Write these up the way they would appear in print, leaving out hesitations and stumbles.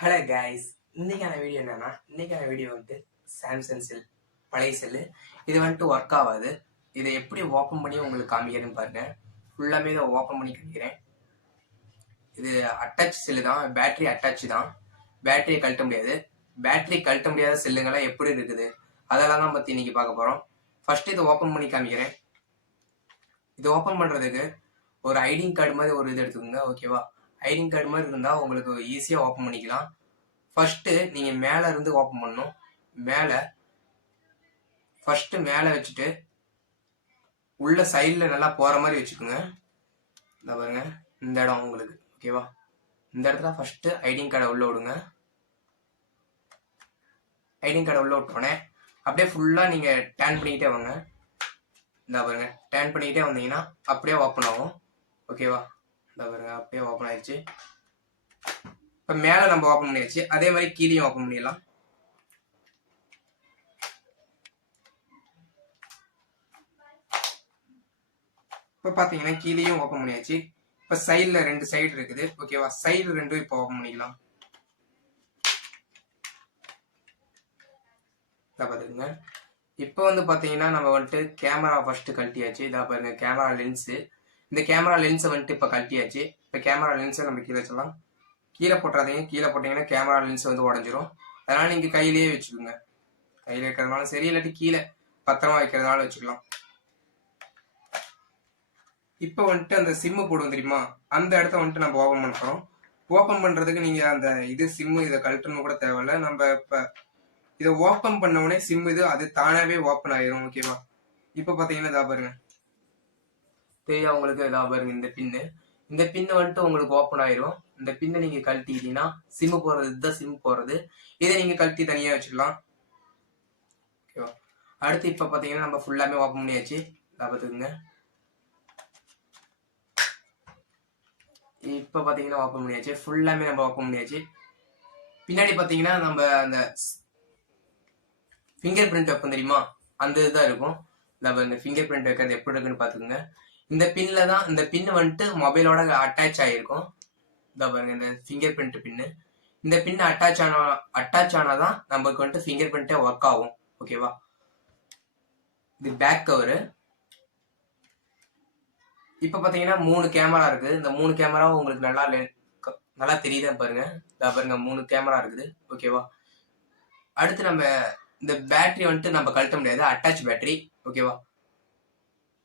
Hello guys, இன்னைக்கான video என்னன்னா வந்துட்டு சாம்சங் செல், பழைய செல்லு. இது வந்துட்டு ஒர்க் ஆகாது. இதை எப்படி ஓப்பன் பண்ணி உங்களுக்கு காமிக்கிறேன்னு பாருங்க. ஃபுல்லாமே இதை ஓப்பன் பண்ணி காமிக்கிறேன். இது அட்டாச் செல்லு தான், பேட்டரி அட்டாச் தான். பேட்டரியை கழட்ட முடியாது. பேட்டரி கழட்ட முடியாத செல்லுங்கெல்லாம் எப்படி இருக்குது அதெல்லாம் தான் பற்றி இன்னைக்கு பார்க்க போகிறோம். ஃபர்ஸ்ட் இதை ஓப்பன் பண்ணி காமிக்கிறேன். இது ஓப்பன் பண்ணுறதுக்கு ஒரு ஐடி கார்டு மாதிரி ஒரு இது எடுத்துக்கோங்க, ஓகேவா? ஐடி கார்டு மாதிரி இருந்தால் உங்களுக்கு ஈஸியாக ஓப்பன் பண்ணிக்கலாம். ஃபர்ஸ்ட் நீங்க மேல இருந்து ஓப்பன் பண்ணணும். ஃபர்ஸ்ட் மேல வச்சுட்டு உள்ள சைட்ல நல்லா போற மாதிரி வச்சுக்கோங்க. இந்த பாருங்க, இந்த இடம் உங்களுக்கு ஓகேவா? இந்த இடத்துல ஃபர்ஸ்ட் ஐடி கார்டை உள்ள விடுங்க. ஐடி கார்டை உள்ள விட்டோடனே அப்படியே ஃபுல்லா நீங்க டேர்ன் பண்ணிக்கிட்டே வாங்க. இந்த பாருங்க, டேர்ன் பண்ணிக்கிட்டே வந்தீங்கன்னா அப்படியே ஓப்பன் ஆகும், ஓகேவா? இந்த பாருங்க, அப்படியே ஓப்பன் ஆயிடுச்சு. இப்ப மேல நம்ம ஓப்பன் பண்ணியாச்சு, அதே மாதிரி கீழேயும் ஓப்பன் பண்ணிடலாம். இப்ப பாத்தீங்கன்னா கீழேயும் ஓப்பன் பண்ணியாச்சு. இப்ப சைடுல ரெண்டு சைடு இருக்குது, ஓகேவா? சைடு ரெண்டும் இப்ப ஓப்பன் பண்ணிக்கலாம். பாத்துக்கோங்க. இப்ப வந்து பாத்தீங்கன்னா நம்ம வந்துட்டு கேமரா ஃபர்ஸ்ட் கழட்டியாச்சு. இதா பாருங்க, கேமரா லென்ஸ். இந்த கேமரா லென்ஸை வந்துட்டு இப்ப கழட்டியாச்சு. இப்ப கேமரா லென்ஸை நம்ம கீழே வச்சிடலாம். கீழே போட்டுறாதீங்க, கீழே போட்டீங்கன்னா கேமரா லென்ஸ் வந்து உடஞ்சிரும். அதனால நீங்க கையிலேயே வச்சுக்கோங்க. கையில வைக்கிறதுனால சரி, இல்லாட்டி கீழே பத்திரமா வைக்கிறதுனால வச்சுக்கலாம். இப்ப வந்துட்டு அந்த சிம்மு போடுவோம் தெரியுமா, அந்த இடத்த வந்துட்டு நம்ம ஓபன் பண்ண போறோம். ஓபன் பண்றதுக்கு நீங்க அந்த இது சிம்மு இதை கழட்டணும் கூட தேவையில்ல. நம்ம இப்ப இதை ஓபன் பண்ண உடனே சிம் இது அது தானாவே ஓப்பன் ஆயிரும், ஓகேவா? இப்ப பாத்தீங்கன்னா இதா பாருங்க, தெரியா உங்களுக்கு? இதா பாருங்க, இந்த பின்னு வந்துட்டு உங்களுக்கு ஓப்பன் ஆயிரும். இந்த பின்னை நீங்க கழட்டிட்டீங்கன்னா சிம்மு போறது, இதுதான் சிம் போறது. இதை நீங்க கழட்டி தனியா வச்சுக்கலாம், ஓகேவா? அடுத்து இப்ப பாத்தீங்கன்னா நம்ம ஃபுல்லாமே ஓப்பன் பண்ணியாச்சு. பாத்துக்குங்க. இப்ப பாத்தீங்கன்னா ஓப்பன் பண்ணியாச்சு, ஃபுல்லாமே நம்ம ஓப்பன் பண்ணியாச்சு. பின்னாடி பாத்தீங்கன்னா நம்ம அந்த ஃபிங்கர் பிரிண்ட் வைப்போம் தெரியுமா, அந்த இதுதான் இருக்கும். நம்ம இந்த ஃபிங்கர் பிரிண்ட் வைக்கிறது எப்படி இருக்குன்னு பாத்துக்கோங்க. இந்த பின்ல தான், இந்த பின் வந்துட்டு மொபைலோட அட்டாச் ஆகிருக்கும். இந்த பாருங்க, இந்த ஃபிங்கர் பிரிண்ட் பின்னு. இந்த பின் அட்டாச் ஆனாதான் நமக்கு வந்துட்டு ஃபிங்கர் பிரிண்டே ஒர்க் ஆகும், ஓகேவா? இது பேக் கவரு. இப்ப பாத்தீங்கன்னா 3 கேமரா இருக்கு. இந்த 3 கேமராவும் உங்களுக்கு நல்லா தெரியுதா பாருங்க. பாருங்க, 3 கேமரா இருக்குது, ஓகேவா? அடுத்து நம்ம இந்த பேட்டரி வந்துட்டு நம்ம கழட்ட முடியாது, அட்டாச் பேட்டரி, ஓகேவா?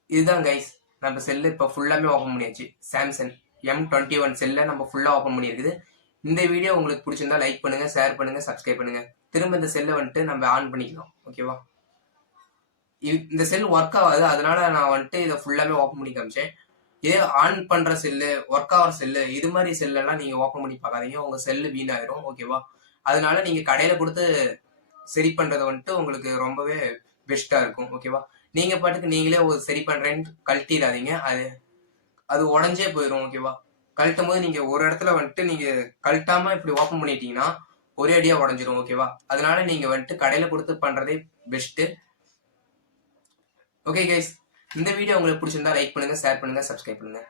இதுதான் கைஸ், நம்ம செல்லு இப்ப ஃபுல்லாமே ஓப்பன் பண்ணியாச்சு. சாம்சங் M21 செல்ல நம்ம ஃபுல்லா ஓப்பன் பண்ணியிருக்குது. இந்த வீடியோ உங்களுக்கு பிடிச்சிருந்தா லைக் பண்ணுங்க, ஷேர் பண்ணுங்க, சப்ஸ்கிரைப் பண்ணுங்க. திரும்ப இந்த செல்லை வந்துட்டு நம்ம ஆன் பண்ணிக்கலாம், ஓகேவா? இந்த செல் ஒர்க் ஆகாது, அதனால நான் வந்துட்டு இதை ஃபுல்லாமே ஓப்பன் பண்ணி காமிச்சேன். இதே ஆன் பண்ற செல்லு, ஒர்க் ஆகிற செல்லு, இது மாதிரி செல்லெல்லாம் நீங்க ஓப்பன் பண்ணி பார்க்காதீங்க, உங்க செல்லு வீணாயிரும், ஓகேவா? அதனால நீங்க கடையில கொடுத்து சரி பண்றது வந்துட்டு உங்களுக்கு ரொம்பவே பெஸ்டா இருக்கும், ஓகேவா? நீங்க பாட்டுக்கு நீங்களே ஒரு சரி பண்றேன்னு கழட்டிடாதீங்க, அது உடஞ்சே போயிடும், ஓகேவா? கழட்டும் போது நீங்க ஒரு இடத்துல வந்துட்டு நீங்க கழட்டாம இப்படி ஓப்பன் பண்ணிட்டீங்கன்னா ஒரே அடியா உடஞ்சிரும், ஓகேவா? அதனால நீங்க வந்துட்டு கடையில கொடுத்து பண்றதே பெஸ்ட். ஓகே கைஸ், இந்த வீடியோ உங்களுக்கு பிடிச்சிருந்தா லைக் பண்ணுங்க, ஷேர் பண்ணுங்க, சப்ஸ்கிரைப் பண்ணுங்க.